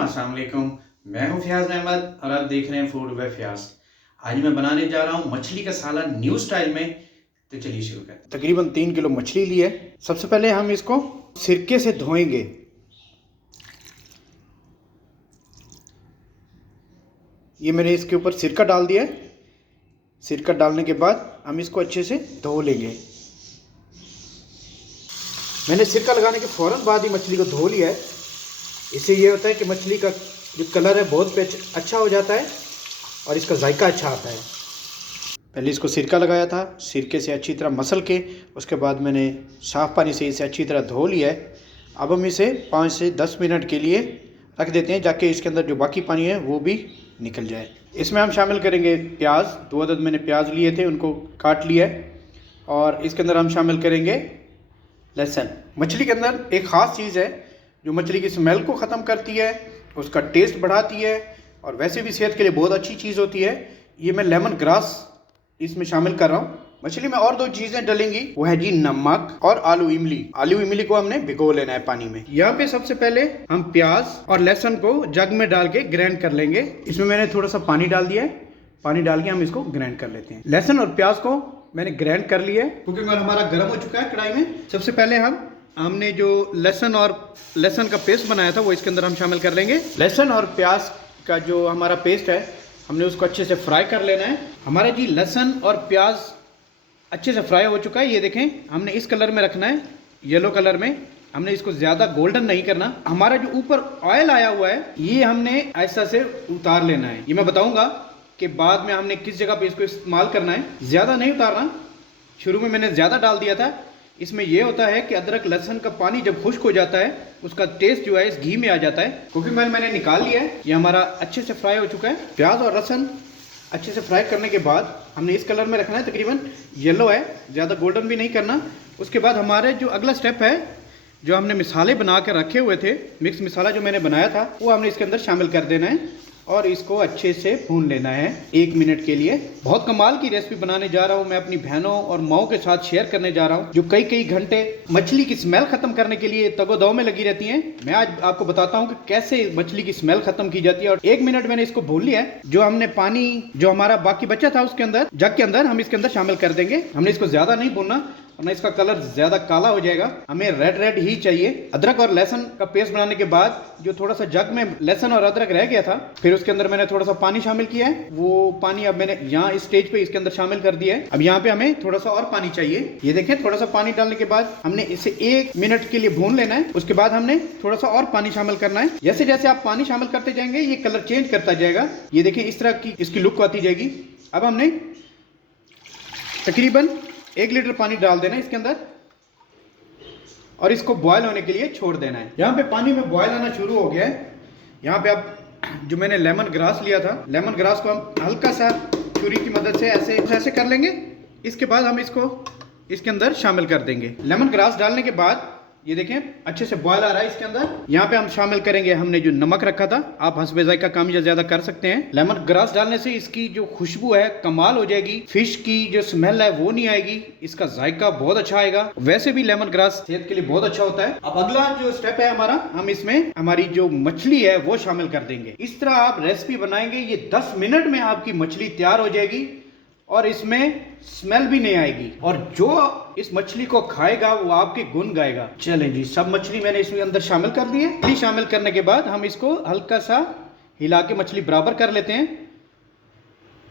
अस्सलाम वालेकुम। मैं हूं फयाज अहमद और आप देख रहे हैं फूड बाय फयाज। आज मैं बनाने जा रहा हूं मछली का सालन न्यू स्टाइल में। तो चलिए शुरू करते हैं। तकरीबन 3 किलो मछली ली है। सबसे पहले हम इसको सिरके से धोएंगे। ये मैंने इसके ऊपर सिरका डाल दिया है। सिरका डालने के बाद हम इसको अच्छे से धो लेंगे। मैंने सिरका लगाने के फ़ौरन बाद ही मछली को धो लिया है। इससे ये होता है कि मछली का जो कलर है बहुत अच्छा हो जाता है और इसका जायका अच्छा आता है। पहले इसको सिरका लगाया था, सिरके से अच्छी तरह मसल के उसके बाद मैंने साफ़ पानी से इसे अच्छी तरह धो लिया है। अब हम इसे 5 से 10 मिनट के लिए रख देते हैं ताकि इसके अंदर जो बाकी पानी है वो भी निकल जाए। इसमें हम शामिल करेंगे प्याज। 2 अदद मैंने प्याज लिए थे, उनको काट लिया है। और इसके अंदर हम शामिल करेंगे लहसुन। मछली के अंदर एक ख़ास चीज़ है जो मछली की स्मेल को ख़त्म करती है, उसका टेस्ट बढ़ाती है और वैसे भी सेहत के लिए बहुत अच्छी चीज़ होती है। ये मैं लेमन ग्रास इसमें शामिल कर रहा हूँ। मछली में और 2 चीज़ें डलेंगी, वो है जी नमक और आलू इमली। आलू इमली को हमने भिगो लेना है पानी में। यहाँ पे सबसे पहले हम प्याज और लहसुन को जग में डाल के ग्राइंड कर लेंगे। इसमें मैंने थोड़ा सा पानी डाल दिया है। पानी डाल के हम इसको ग्राइंड कर लेते हैं। लहसुन और प्याज को मैंने ग्राइंड कर लिया है। कुकिंग ऑयल हमारा गर्म हो चुका है कढ़ाई में। सबसे पहले हमने जो लहसुन का पेस्ट बनाया था वो इसके अंदर हम शामिल कर लेंगे। लहसुन और प्याज का जो हमारा पेस्ट है हमने उसको अच्छे से फ्राई कर लेना है। हमारा जी लहसुन और प्याज अच्छे से फ्राई हो चुका है। ये देखें, हमने इस कलर में रखना है, येलो कलर में। हमने इसको ज़्यादा गोल्डन नहीं करना। हमारा जो ऊपर ऑयल आया हुआ है ये हमने ऐसा से उतार लेना है। ये मैं बताऊंगा कि बाद में हमने किस जगह पे इसको इस्तेमाल करना है। ज़्यादा नहीं उतारना। शुरू में मैंने ज़्यादा डाल दिया था। इसमें यह होता है कि अदरक लहसुन का पानी जब खुश्क हो जाता है उसका टेस्ट जो है इस घी में आ जाता है। कुकिंग ऑयल मैंने निकाल लिया है। ये हमारा अच्छे से फ्राई हो चुका है। प्याज और लहसुन अच्छे से फ्राई करने के बाद हमने इस कलर में रखना है, तकरीबन येलो है, ज़्यादा गोल्डन भी नहीं करना। उसके बाद हमारे जो अगला स्टेप है, जो हमने मिसाले बना कर रखे हुए थे, मिक्स मसाला जो मैंने बनाया था वो हमने इसके अंदर शामिल कर देना है और इसको अच्छे से भून लेना है 1 मिनट के लिए। बहुत कमाल की रेसिपी बनाने जा रहा हूँ मैं, अपनी बहनों और माओं के साथ शेयर करने जा रहा हूँ जो कई घंटे मछली की स्मेल खत्म करने के लिए तगोदौ में लगी रहती हैं। मैं आज आपको बताता हूँ कि कैसे मछली की स्मेल खत्म की जाती है। और 1 मिनट मैंने इसको भून लिया है। जो हमने पानी जो हमारा बाकी बचा था उसके अंदर, जग के अंदर, हम इसके अंदर शामिल कर देंगे। हमने इसको ज्यादा नहीं भूनना वरना इसका कलर ज्यादा काला हो जाएगा। हमें रेड ही चाहिए। अदरक और लहसुन का पेस्ट बनाने के बाद जो थोड़ा सा जग में लहसुन और अदरक रह गया था, फिर उसके अंदर मैंने थोड़ा सा पानी शामिल किया है। वो पानी अब मैंने यहाँ इस स्टेज पे इसके अंदर शामिल कर दिया है। अब यहाँ पे हमें थोड़ा सा और पानी चाहिए। ये देखें, थोड़ा सा पानी डालने के बाद हमने इसे 1 मिनट के लिए भून लेना है। उसके बाद हमने थोड़ा सा और पानी शामिल करना है। जैसे जैसे आप पानी शामिल करते जाएंगे ये कलर चेंज करता जाएगा। ये देखें, इस तरह की इसकी लुक आती जाएगी। अब हमने तकरीबन 1 लीटर पानी डाल देना है इसके अंदर और इसको बॉयल होने के लिए छोड़ देना है। यहाँ पे पानी में बॉयल आना शुरू हो गया है। यहाँ पे अब जो मैंने लेमन ग्रास लिया था, लेमन ग्रास को हम हल्का सा छुरी की मदद से ऐसे कर लेंगे। इसके बाद हम इसको इसके अंदर शामिल कर देंगे। लेमन ग्रास डालने के बाद ये देखें अच्छे से बॉयल आ रहा है इसके अंदर। यहाँ पे हम शामिल करेंगे हमने जो नमक रखा था। आप हस्बे जायका कम या ज्यादा कर सकते हैं। लेमन ग्रास डालने से इसकी जो खुशबू है कमाल हो जाएगी। फिश की जो स्मेल है वो नहीं आएगी, इसका जायका बहुत अच्छा आएगा। वैसे भी लेमन ग्रास सेहत के लिए बहुत अच्छा होता है। अब अगला जो स्टेप है हमारा, हम इसमें हमारी जो मछली है वो शामिल कर देंगे। इस तरह आप रेसिपी बनाएंगे, ये 10 मिनट में आपकी मछली तैयार हो जाएगी और इसमें स्मेल भी नहीं आएगी और जो इस मछली को खाएगा वो आपके गुण गाएगा। चलें जी, सब मछली मैंने इसमें अंदर शामिल कर दी है। मछली शामिल करने के बाद हम इसको हल्का सा हिला के मछली बराबर कर लेते हैं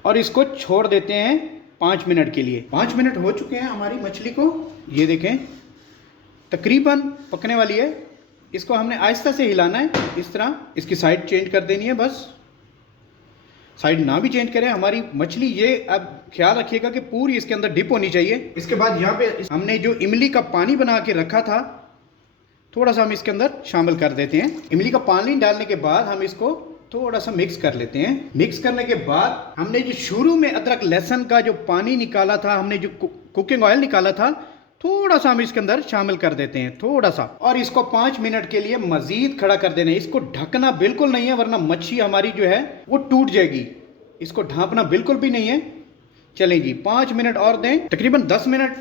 और इसको छोड़ देते हैं 5 मिनट के लिए। 5 मिनट हो चुके हैं हमारी मछली को। ये देखें तकरीबन पकने वाली है। इसको हमने आहिस्ता से हिलाना है, इस तरह इसकी साइड चेंज कर देनी है। बस साइड ना भी चेंज करें हमारी मछली। ये अब ख्याल रखिएगा कि पूरी इसके अंदर डिप होनी चाहिए। इसके बाद यहाँ पे हमने जो इमली का पानी बना के रखा था थोड़ा सा हम इसके अंदर शामिल कर देते हैं। इमली का पानी डालने के बाद हम इसको थोड़ा सा मिक्स कर लेते हैं। मिक्स करने के बाद हमने जो शुरू में अदरक लहसुन का जो पानी निकाला था, हमने जो कुकिंग ऑयल निकाला था, थोड़ा सा हम इसके अंदर शामिल कर देते हैं, थोड़ा सा। और इसको 5 मिनट के लिए मजीद खड़ा कर देना है। इसको ढकना बिल्कुल नहीं है वरना मच्छी हमारी जो है वो टूट जाएगी। इसको ढांपना बिल्कुल भी नहीं है। चलें जी, 5 मिनट और दें। तकरीबन 10 मिनट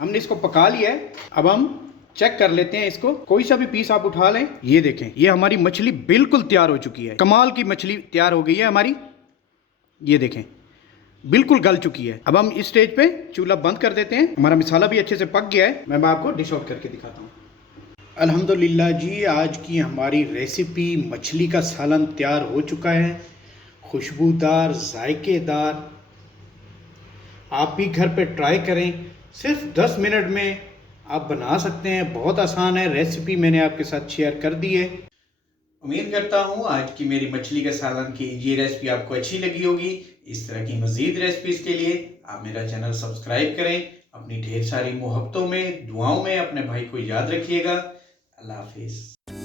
हमने इसको पका लिया है। अब हम चेक कर लेते हैं इसको। कोई सा भी पीस आप उठा लें। ये देखें, ये हमारी मछली बिल्कुल तैयार हो चुकी है। कमाल की मछली तैयार हो गई है हमारी। ये देखें, बिल्कुल गल चुकी है। अब हम इस स्टेज पे चूल्हा बंद कर देते हैं। हमारा मसाला भी अच्छे से पक गया है। मैं आपको डिश आउट करके दिखाता हूँ। अल्हम्दुलिल्लाह जी, आज की हमारी रेसिपी मछली का सालन तैयार हो चुका है। खुशबूदार, जायकेदार। आप भी घर पे ट्राई करें। सिर्फ 10 मिनट में आप बना सकते हैं। बहुत आसान है। रेसिपी मैंने आपके साथ शेयर कर दी है। उम्मीद करता हूँ आज की मेरी मछली का सालन की ये रेसिपी आपको अच्छी लगी होगी। इस तरह की मज़ीद रेसिपीज़ के लिए आप मेरा चैनल सब्सक्राइब करें। अपनी ढेर सारी मोहब्बतों में, दुआओं में अपने भाई को याद रखिएगा। अल्लाह हाफिज़।